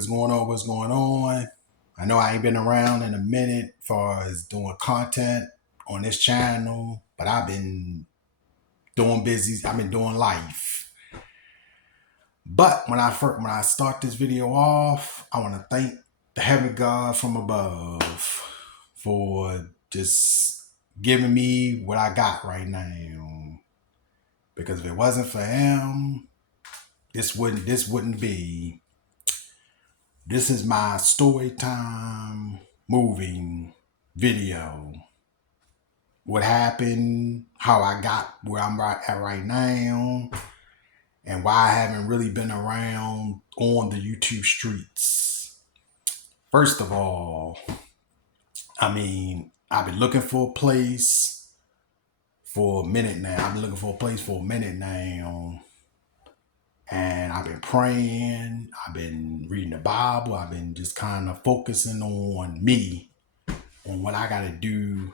what's going on, what's going on. I know I ain't been around in a minute as far as doing content on this channel, but I've been doing busy, I've been doing life. But when I start this video off, I want to thank the heavenly God from above for just giving me what I got right now. Because if it wasn't for him, this wouldn't be. This is my story time moving video. What happened, how I got where I'm at right now, and why I haven't really been around on the YouTube streets. First of all, I've been looking for a place for a minute now. And I've been praying, I've been reading the Bible, I've been just kind of focusing on me, on what I got to do.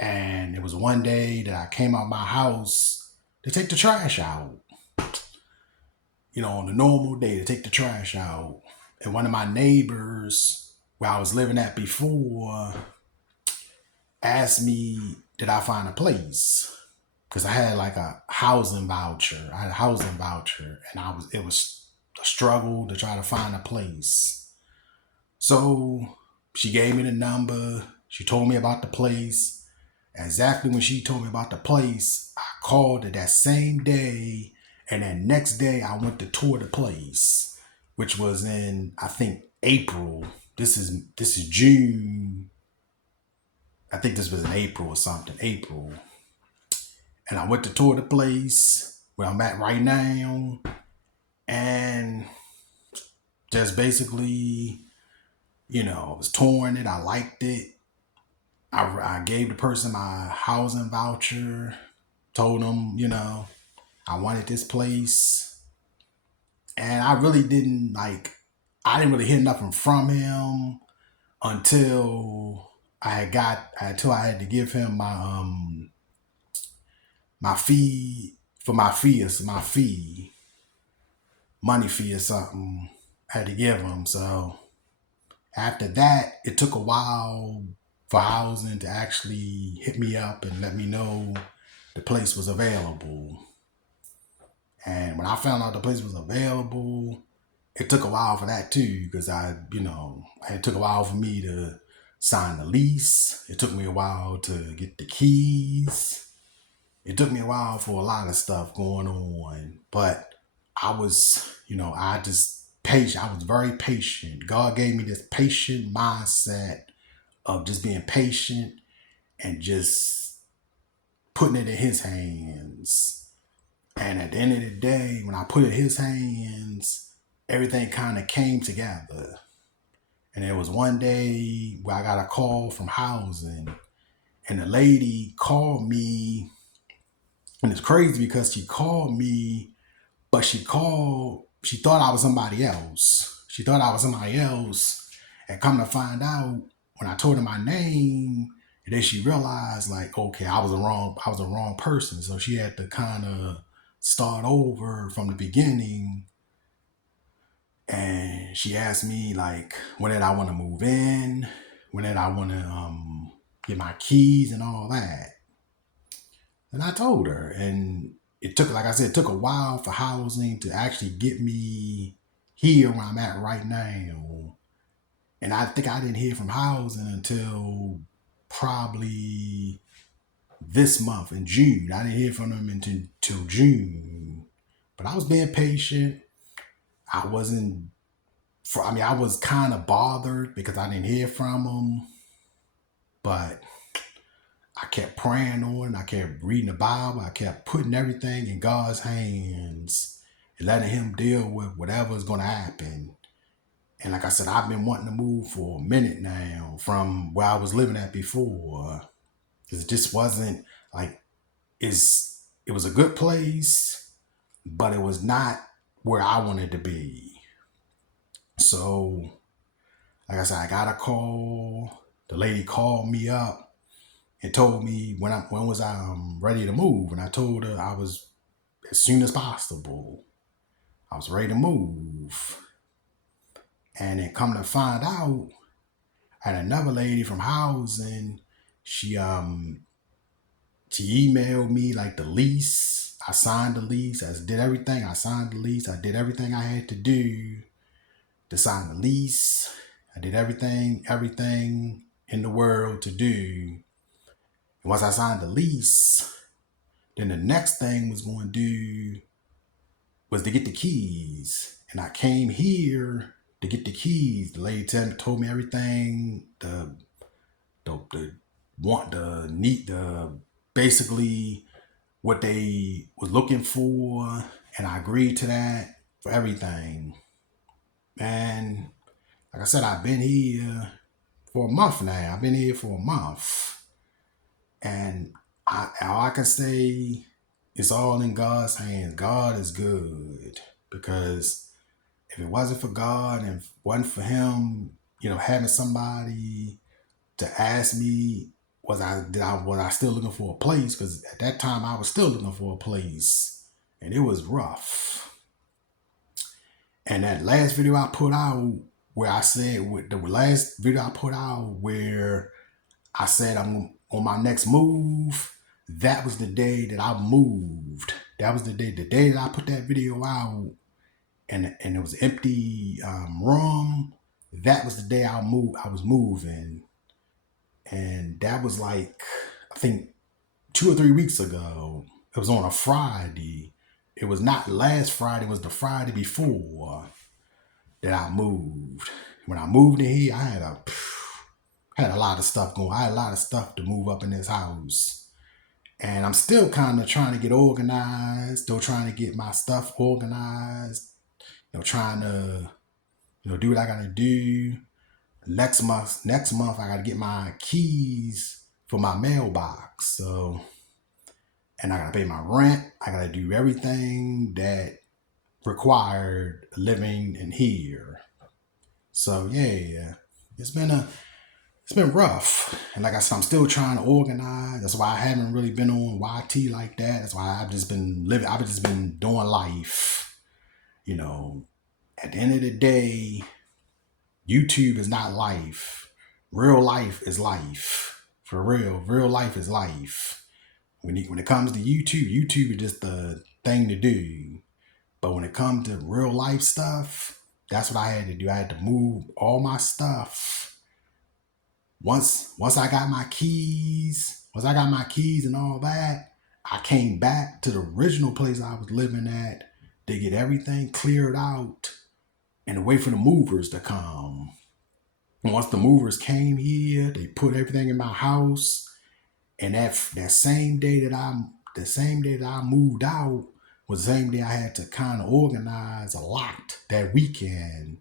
And it was one day that I came out my house to take the trash out. On a normal day to take the trash out. And one of my neighbors, where I was living at before, asked me, did I find a place? Because I had like a housing voucher. And it was a struggle to try to find a place. So she gave me the number. She told me about the place. Exactly when she told me about the place, I called it that same day. And then next day I went to tour the place, which was in, I think, April. This is June. I think this was in April or something. April. And I went to tour the place where I'm at right now. And just basically, I was touring it. I liked it. I gave the person my housing voucher, told them, I wanted this place. And I really didn't really hear nothing from him until I had to give him my fee for my money fee or something. I had to give him. So after that, it took a while for housing to actually hit me up and let me know the place was available. And when I found out the place was available, it took a while for that too, because it took a while for me to sign the lease. It took me a while to get the keys. It took me a while for a lot of stuff going on, but I was, patient. I was very patient. God gave me this patient mindset of just being patient and just putting it in his hands. And at the end of the day, when I put it in his hands, everything kind of came together. And there was one day where I got a call from housing, and the lady called me. And it's crazy because she called me, but she thought I was somebody else. And come to find out, when I told her my name, and then she realized, okay, I was the wrong person. So she had to kind of start over from the beginning. And she asked me, when did I want to move in? When did I want to get my keys and all that? And I told her, and it took a while for housing to actually get me here where I'm at right now. And I think I didn't hear from housing until probably this month in June. I didn't hear from them until June. But I was being patient. I was kind of bothered because I didn't hear from them. But I kept praying on it. I kept reading the Bible. I kept putting everything in God's hands and letting him deal with whatever's going to happen. And like I said, I've been wanting to move for a minute now from where I was living at before. Because it just wasn't it was a good place, but it was not where I wanted to be. So, like I said, I got a call. The lady called me up and told me when was I ready to move. And I told her I was as soon as possible. I was ready to move. And then come to find out, I had another lady from housing. She she emailed me like the lease. I signed the lease. I did everything. I signed the lease. I did everything I had to do to sign the lease. I did everything in the world to do. And once I signed the lease, then the next thing was to get the keys. And I came here to get the keys. The lady told me everything. The basically what they was looking for, and I agreed to that for everything. And like I said, I've been here for a month now. I've been here for a month, and all I can say is all in God's hands. God is good, because if it wasn't for God and if it wasn't for Him, having somebody to ask me, was I still looking for a place? Because at that time I was still looking for a place, and it was rough. And that last video I put out, where I said, with the last video I put out where I said I'm on my next move, that was the day that I moved. That was the day that I put that video out, and it was empty room. That was the day I was moving. And that was like, I think 2 or 3 weeks ago. It was on a Friday. It was not last Friday, it was the Friday before that I moved. When I moved in here, I had a lot of stuff going. I had a lot of stuff to move up in this house. And I'm still kind of trying to get organized, still trying to get my stuff organized, trying to, do what I gotta do. Next month, I gotta get my keys for my mailbox. So, and I gotta pay my rent. I gotta do everything that required living in here. So yeah, it's been rough. And like I said, I'm still trying to organize. That's why I haven't really been on YT like that. That's why I've just been doing life. At the end of the day, YouTube is not life. Real life is life. For real. Real life is life. When it comes to YouTube is just the thing to do. But when it comes to real life stuff, that's what I had to do. I had to move all my stuff. Once I got my keys, and all that, I came back to the original place I was living at to get everything cleared out and to wait for the movers to come. And once the movers came here, they put everything in my house. And that same day that I moved out was the same day I had to kind of organize a lot that weekend.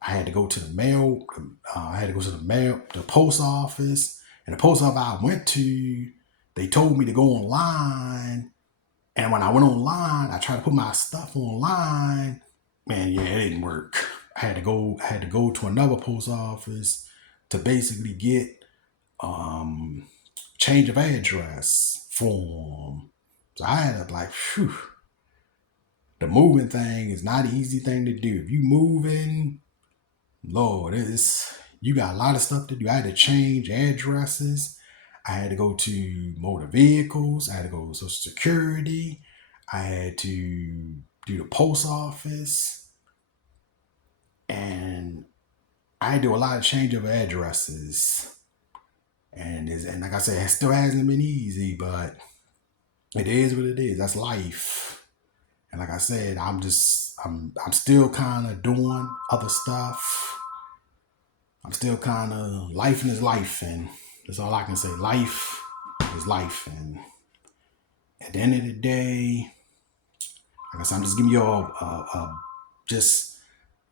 I had to go to the mail. The post office. And the post office I went to, they told me to go online. And when I went online, I tried to put my stuff online. Man, yeah, it didn't work. I had to go to another post office to basically get change of address form. So I had to the moving thing is not an easy thing to do. If you moving, Lord, you got a lot of stuff to do. I had to change addresses. I had to go to motor vehicles. I had to go to Social Security. I had to do the post office. And I had to do a lot of change of addresses. And like I said, it still hasn't been easy, but it is what it is. That's life. And like I said, I'm still kind of doing other stuff. I'm still kind of, life is life, and that's all I can say. Life is life, and at the end of the day, like I said, I'm just giving you all just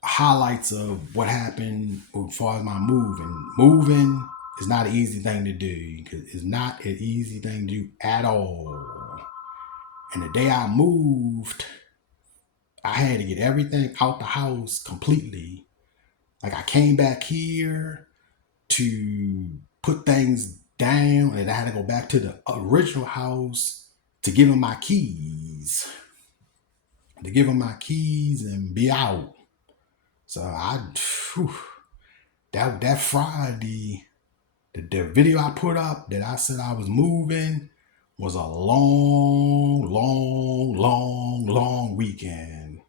highlights of what happened as far as my moving. Moving is not an easy thing to do. It's not an easy thing to do at all. And the day I moved, I had to get everything out the house completely. Like I came back here to put things down, and I had to go back to the original house to give them my keys. And be out. So that Friday, the video I put up that I said I was moving was a long weekend.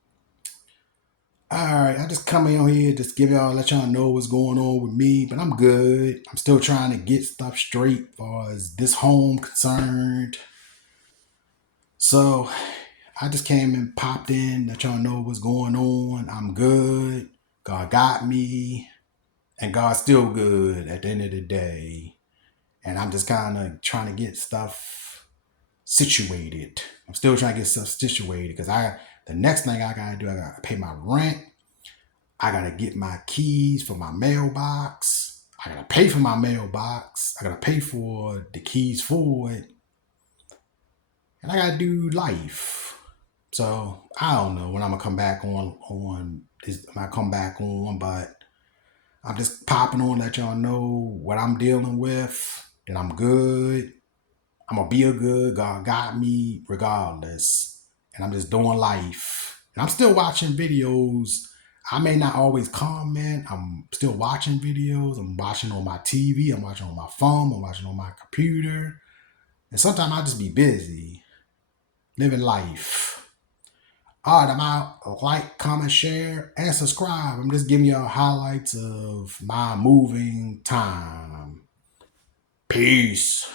All right, I just come in here, just let y'all know what's going on with me, but I'm good. I'm still trying to get stuff straight as far as this home concerned. So I just came and popped in, let y'all know what's going on. I'm good. God got me, and God's still good at the end of the day. And I'm just kind of trying to get stuff situated. I'm still trying to get stuff situated because the next thing I gotta do, I gotta pay my rent. I gotta get my keys for my mailbox. I gotta pay for my mailbox. I gotta pay for the keys for it. And I gotta do life. So I don't know when I'm gonna come back on this when I come back on, but I'm just popping on, let y'all know what I'm dealing with, that I'm good. I'm gonna be a good. God got me regardless. And I'm just doing life. And I'm still watching videos. I may not always comment. I'm still watching videos. I'm watching on my TV. I'm watching on my phone. I'm watching on my computer. And sometimes I just be busy living life. All right, I'm out. Like, comment, share, and subscribe. I'm just giving y'all highlights of my moving time. Peace.